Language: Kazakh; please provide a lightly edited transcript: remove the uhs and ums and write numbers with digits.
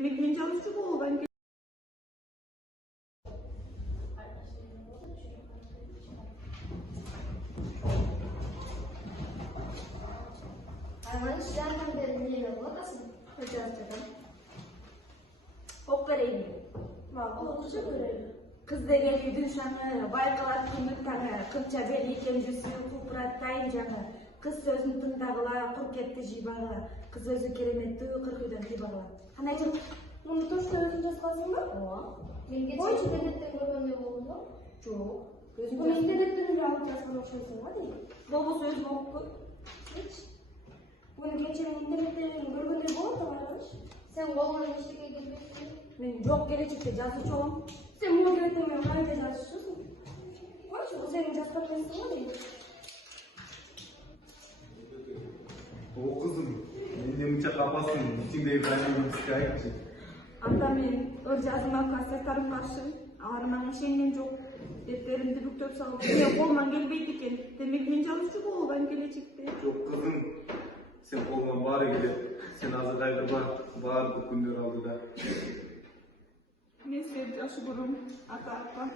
Demek men çalışçı bolgan. Hayvanın silahından beri neyle buladasın? Hocam. Ok vereyim. Vallahi olacak öyle. Kız da geliyor düşanı, baykalar kimlik tanı, kılça beli kemcüsü, kupurat tayıncanı. Kız sözünü tındağıla, kurk etti jibağı. Kız özü keremetті, kırkıdan jibağı. Hanaycım, Bunu toşta özün жазғансың ба? Ооба. Ой, интернеттен көргөндөй болдум ба? Жоқ. Bunu internetten bile alıp жазған окшойсуң го дейм. Болбосо өзүм окуп Hiç. Bunu geçen internetten görgөндөй болот да барабыз. Sen колуңан эчтеке келбейсиң. мен жок келечекте жазуучумун. Sen bunu öğretmen kayda жазышсың. Койчу, bu senin жазган эмесиң го дейм. О кызым, менде мынча капасың, ичиңдеги кайнаган кызга айтчы. Анда мен өр жазыма концерттарым каршы, алар мага ишенген жок. Деттеримди бүктөп салып, мен колуман келбейт экен. Демек мен жазуучу болбойм келечекте. Жок кызым, сен колуңан баары келет. Сен азыр кайгырба, баардык күндөр алдыда. Мен сени жашы бурум, ата апа.